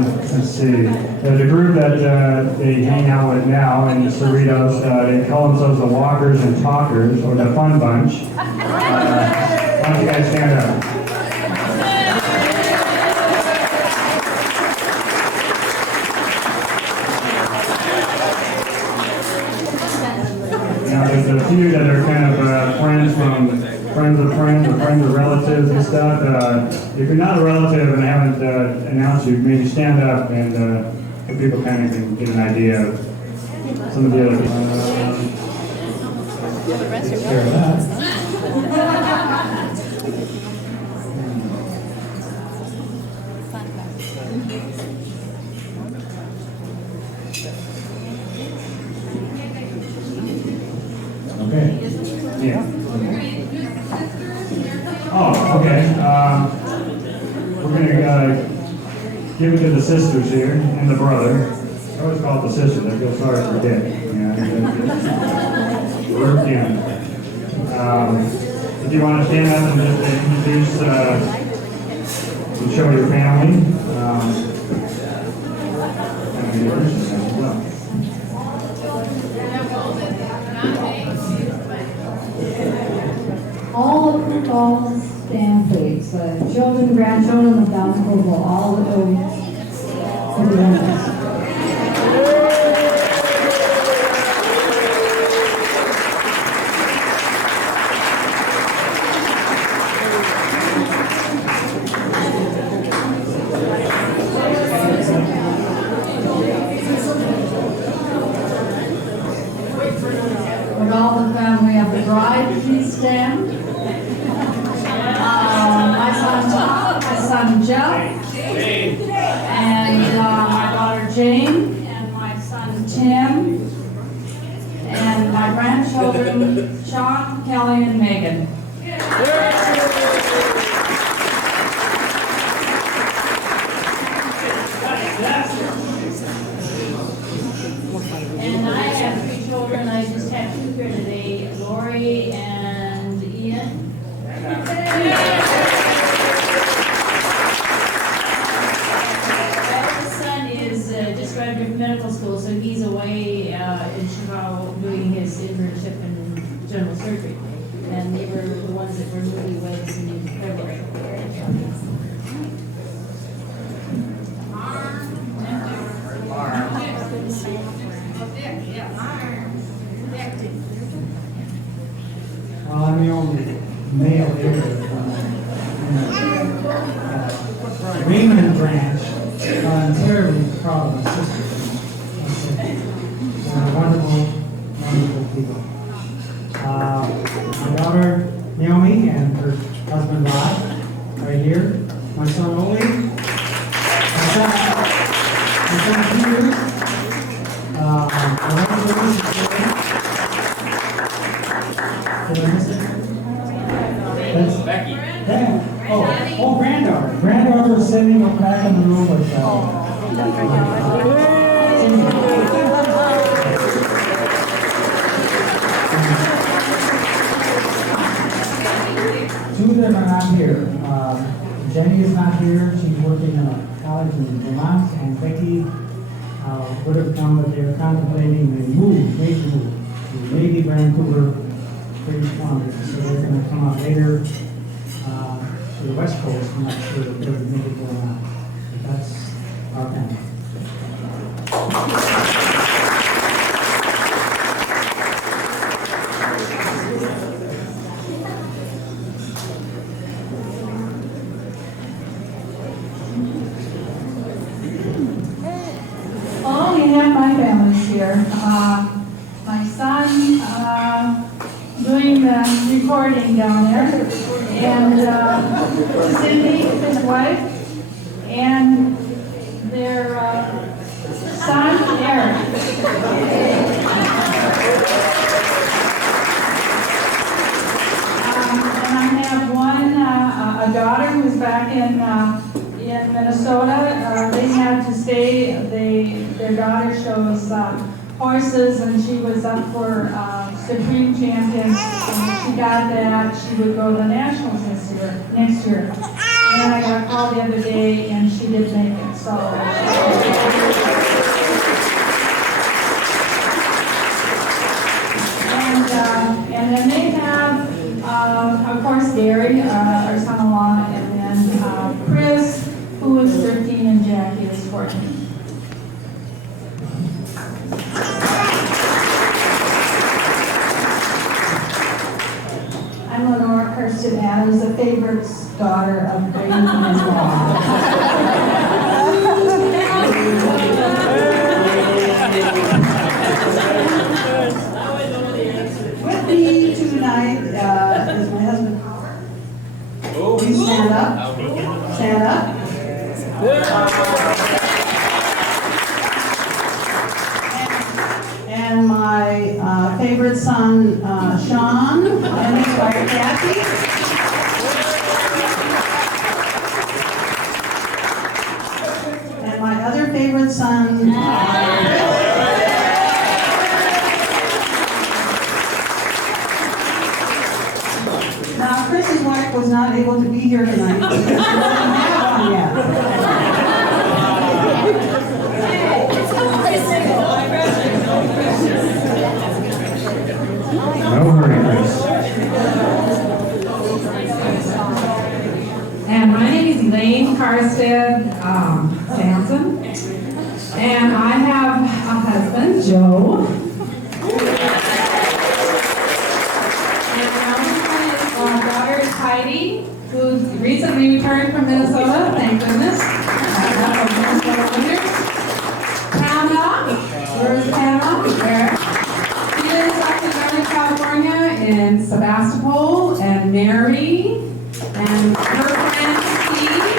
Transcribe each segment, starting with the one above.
let's see, there's a group that they hang out with now in Cerritos. They call themselves the Walkers and Talkers, or the Fun Bunch. Why don't you guys stand up? Now, there's a few that are kind of friends of friends or friends of relatives and stuff. If you're not a relative and I haven't announced you, maybe stand up and so people kind of can get an idea of some of the other. Take care of that. Okay. Yeah. Oh, okay. We're going to give it to the sisters here and the brother. I always call it the sisters. I feel sorry for Dick. Worked in. If you want to stand up and just introduce and show your family. All stand please. Children, grandchildren of Down will all go to the members. Would all the family of the bride please stand? My son Jeff, and my daughter Jane, and my son Tim, and my grandchildren Sean, Kelly, and Megan. And I have 3 children. I just have 2 here today, Lori and Ian. Just graduated from medical school, so he's away in Chicago doing his internship in general surgery. And they were the ones that were newlyweds in February. Well, I'm the only male here in the Raymond branch. I'm terribly proud of my sister. Wonderful, wonderful people. My daughter Naomi and her husband Rod, right here. My son Oli. My son Peter. Did I miss it? That's Becky. Yeah. Oh, granddaughter. Granddaughter is sitting back in the room with two of them are not here. Jenny is not here. She's working in a college in Vermont, and Becky would have come, but they're contemplating a major move to maybe Vancouver, British Columbia. So they're going to come out later. To the West Coast. I'm not sure if they would make it going on. But that's our family. Oh, we have my families here. My son doing the recording down there. And Cindy, his wife, and their son, Eric. And I have a daughter who's back in Minnesota. They had to stay. Their daughter shows horses, and she was up for Supreme Champion. And if she got that, she would go to the Nationals next year. And I got a call the other day, and she did make it, so. And then they have, of course, Gary, our son-in-law, and then Chris, who is 13, and Jackie is 14. I'm Lenore Kirsten Adams, the favorite daughter of Brady and With me tonight is my husband Howard. Please stand up. Stand up. And my favorite son, Sean, and his wife Kathy. And my other favorite son, now Chris's wife was not able to be here tonight because she doesn't have one yet. No hurry, Chris. And my name is Elaine Carstead Sampson, and I have a husband, Joe. And my daughter is Heidi, who recently returned from Minnesota, thank goodness. Minnesota Winters. Pamela, where's Pamela? There. She lives up in Northern California in Sebastopol, and Mary, and her friend Steve.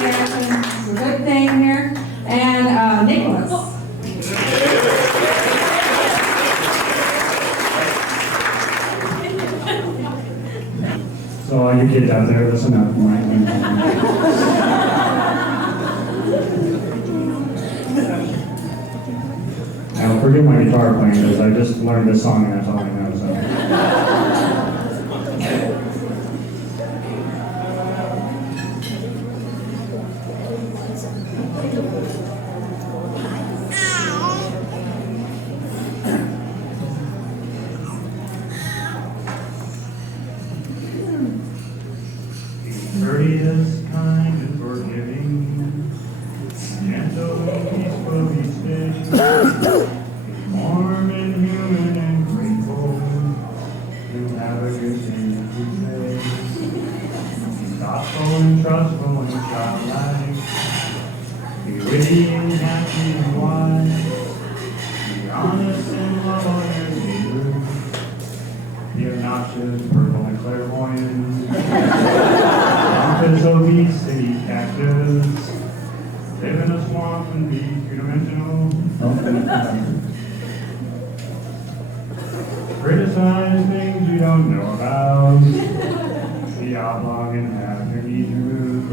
And it's a good thing here. And Nicholas. So all you kids out there, listen up. Now forgive my guitar playing because I just learned this song and that's all I know. So. Courteous, kind, and forgiving, gentle, peaceful, each day, warm and human and grateful, to have a good thing to say. Thoughtful and trustful and childlike, be witty and happy and wise, be honest and love all your neighbors, be obnoxious, purple and clairvoyant. Pompous, obesity, cactus, live in a swamp and be two-dimensional. Criticize things you don't know about. Be oblong and have your knees removed.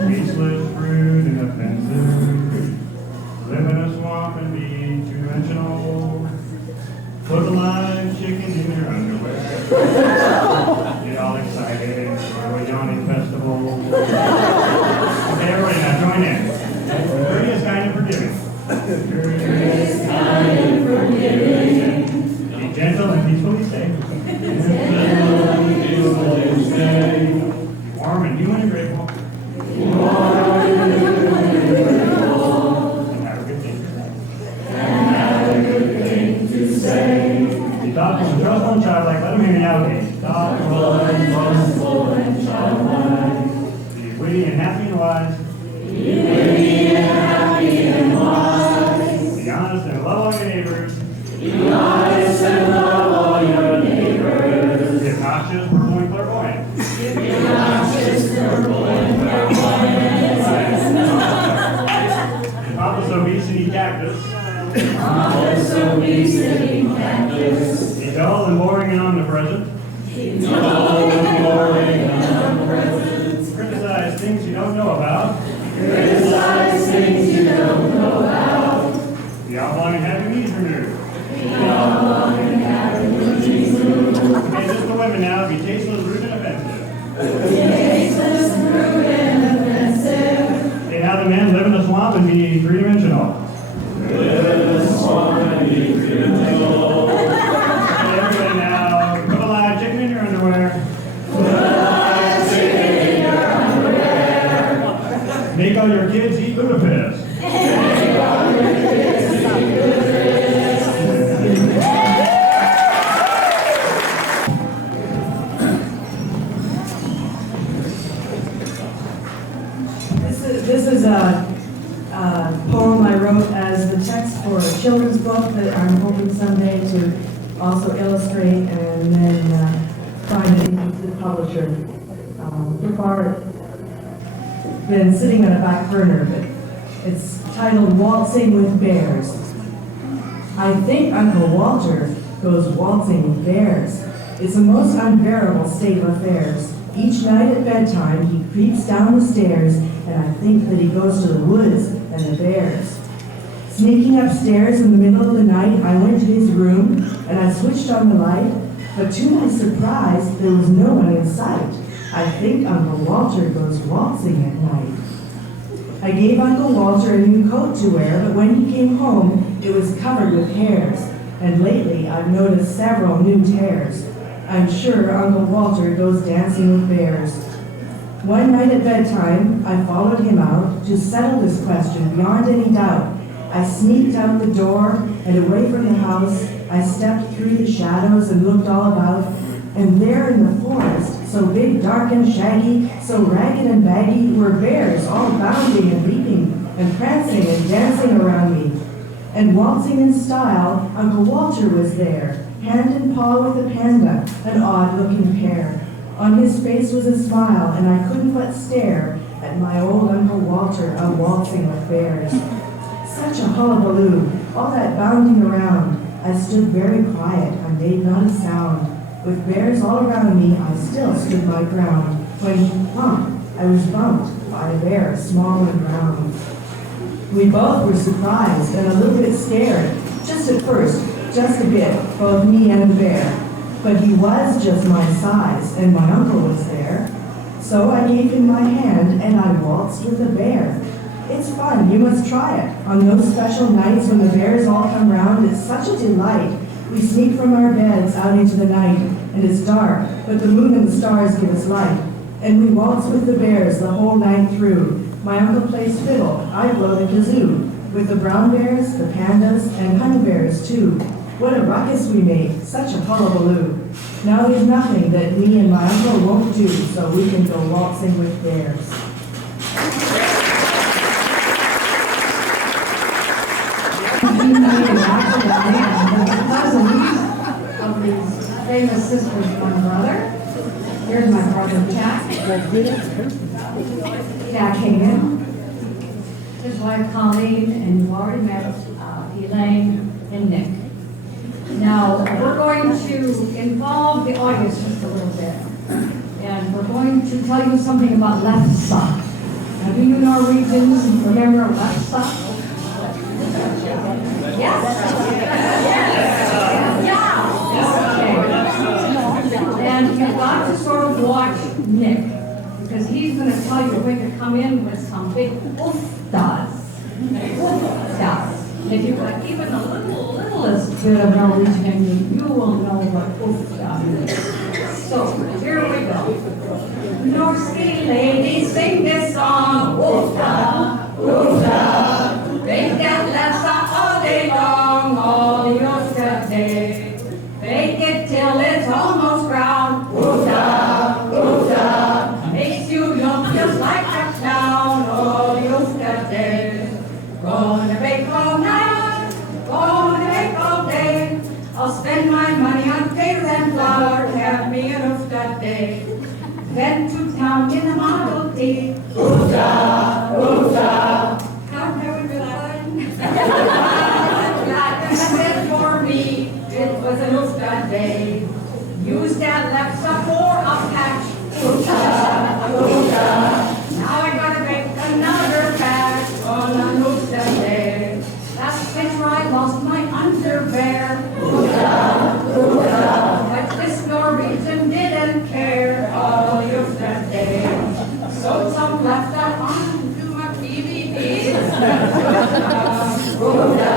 Faceless, rude, and offensive. Live in a swamp and be two-dimensional. Put a live chicken in your underwear. Get all excited for a Johnny festival. Okay, everybody now join in. Courteous, kind, and forgiving. Courteous, kind, and forgiving. Be gentle and peacefully safe. Gentle and peacefully safe. Be warm and human and grateful. Be warm and human and grateful. And have a good thing to say. And have a good thing to say. Be thoughtful and trustful and childlike. Let them hear you now, okay? Thoughtful and trustful and childlike. Be witty and happy and wise. Be witty and happy and wise. Be honest and love all your neighbors. Be honest and love all your neighbors. Be obnoxious, purple and clairvoyant. Be obnoxious, purple and clairvoyant. Pompous, obesity, cactus. Pompous, obesity, cactus. Be dull and boring and omnipresent. Be dull and boring and omnipresent. Criticize things you don't know about. Criticize things you don't know about. Be oblong and have your knees removed. Be oblong and have your knees removed. Okay, just the women now. Be swamp and be three-dimensional. Okay, now, put a live chicken in your underwear. Make all your kids eat Budapest. This is a poem I wrote as the text for a children's book that I'm hoping someday to also illustrate and then find it with the publisher. So far, been sitting on a back burner, but it's titled Waltzing with Bears. I think Uncle Walter goes waltzing with bears. It's a most unbearable state of affairs. Each night at bedtime, he creeps down the stairs, and I think that he goes to the woods and the bears. Sneaking upstairs in the middle of the night, I went to his room, and I switched on the light, but to my surprise, there was no one in sight. I think Uncle Walter goes waltzing at night. I gave Uncle Walter a new coat to wear, but when he came home, it was covered with hairs, and lately I've noticed several new tears. I'm sure Uncle Walter goes dancing with bears. One night at bedtime, I followed him out to settle this question beyond any doubt. I sneaked out the door and away from the house. I stepped through the shadows and looked all about, and there in the forest, so big, dark, and shaggy, so ragged and baggy, were bears all bounding and leaping and prancing and dancing around me. And waltzing in style, Uncle Walter was there, hand in paw with a panda, an odd-looking pair. On his face was a smile, and I couldn't but stare at my old Uncle Walter out waltzing with bears. Such a hullabaloo, all that bounding around. I stood very quiet, I made not a sound. With bears all around me, I still stood my ground. When, plump, I was bumped by a bear, small and round. We both were surprised and a little bit scared, just at first, just a bit, both me and the bear. But he was just my size, and my uncle was there. So I gave him my hand, and I waltzed with the bear. It's fun, you must try it. On those special nights when the bears all come round, it's such a delight. We sneak from our beds out into the night, and it's dark, but the moon and the stars give us light. And we waltz with the bears the whole night through. My uncle plays fiddle, I blow the kazoo. With the brown bears, the pandas, and honey bears too. What a ruckus we make, such a hullabaloo. Now there's nothing that me and my uncle won't do, so we can go waltzing with bears. Of these famous sisters, my brother. Here's my brother Jack. Jack Hagan. His wife Colleen, and you've already met Elaine and Nick. Now, we're going to involve the audience just a little bit. And we're going to tell you something about left sock. Now, do you Norwegians remember left sock? Yes? And you've got to sort of watch Nick, because he's going to tell you when to come in with some big oofdas. Oofdas. If you've got even the littlest bit of Norwegian, you will know what oofda is. So, here we go. Norske ladies sing this song, oofda, oofda. Make that lassa all day long, all your step day. Bake it till it's almost brown. Woofda, woofda. Makes you look just like a clown. All you step there. Gonna bake all night. Gonna bake all day. I'll spend my money on cakes and flour. Have me a woofda day. Went to town in a Model T. Woofda, woofda. How very fun. Glad to have it for me. It was a woofda day. Use that left for a patch. Woofda, woofda. Now I gotta make another patch on a woofda day. Last winter I lost my underwear. Woofda, woofda. But this Norwegian didn't care all woofda day. So some left that on to my PVDs. Uh,